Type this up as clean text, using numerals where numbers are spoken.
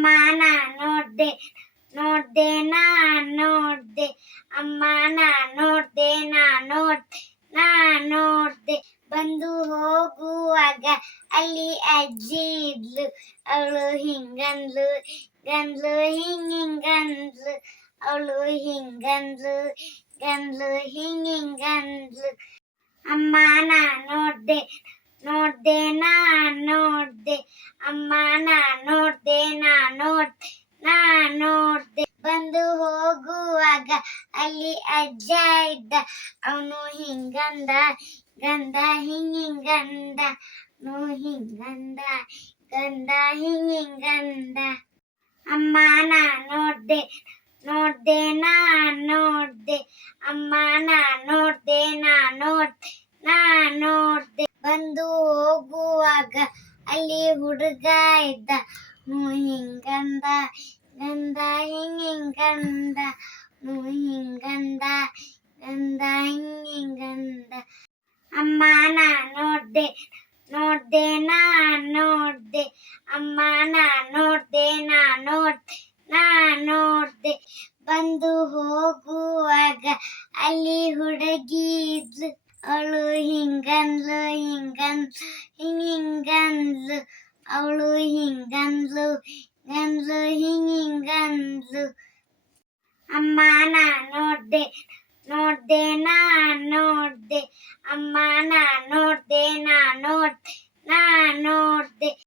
ಅಮ್ಮ ನಾ ನೋಡ್ದೆ ನೋಡ್ದೆ ನಾ ನೋಡ್ದೆ ಅಮ್ಮ ನಾ ನೋಡ್ದೆ ನಾ ನೋಡ್ದೆ ಬಂದು ಹೋಗುವಾಗ ಅಲ್ಲಿ ಅಜ್ಜಿ ಇದ್ಲು ಅವಳು ಹಿಂಗಂದ್ಲು ಹಿಂಗಂದ್ಲು ಅವಳು ಹಿಂಗಂದ್ಲು ಹಿಂಗಂದ್ಲು ಅಮ್ಮ ನಾ ನೋಡ್ದೆ ನಾ ನೋಡ್ದೆ ಅಮ್ಮ ನಾ ನೋಡ್ದೆ ನಾ ನೋಡ್ದೆ ಬಂದು ಹೋಗುವಾಗ ಅಲ್ಲಿ ಅಜ್ಜ ಇದ್ದ ಅವನು ಹಿಂಗಂದ ಹಿಂಗಂದ ಹಿಂಗಂದ ಹಿಂಗಂದ ಅಮ್ಮ ನಾ ನೋಡ್ದೆ ನಾ ನೋಡ್ದೆ ಅಮ್ಮ ನಾ ನೋಡ್ದೆ ನಾ ನೋಡ್ದೆ ಬಂದು ಹೋಗುವಾಗ ಅಲ್ಲಿ ಹುಡುಗ ಇದ್ದ ಹಿಂಗಂದ ಹಿಂಗಂದ ಹಿಂಗಂದ ಹಿಂಗಂದ ಅಮ್ಮ ನಾ ನೋಡ್ದೆ ನಾ ನೋಡ್ದೆ ಅಮ್ಮ ನಾ ನೋಡ್ದೆ ನಾ ನೋಡ್ದೆ ಬಂದು ಹೋಗುವಾಗ ಅಲ್ಲಿ ಹುಡುಗಿ ಇದ್ಲು ಅವಳು ಹಿಂಗಂದ್ಲು ಹಿಂಗಂದ್ಲು ಅವಳು ಹಿಂಗಂದ್ಲು ಹಿಂಗಂದ್ಲು ಅಮ್ಮ ನಾ ನೋಡ್ದೆ ನಾ ನೋಡ್ದೆ ಅಮ್ಮ ನಾ ನೋಡ್ದೆ ನಾ ನೋಡ್ದೆ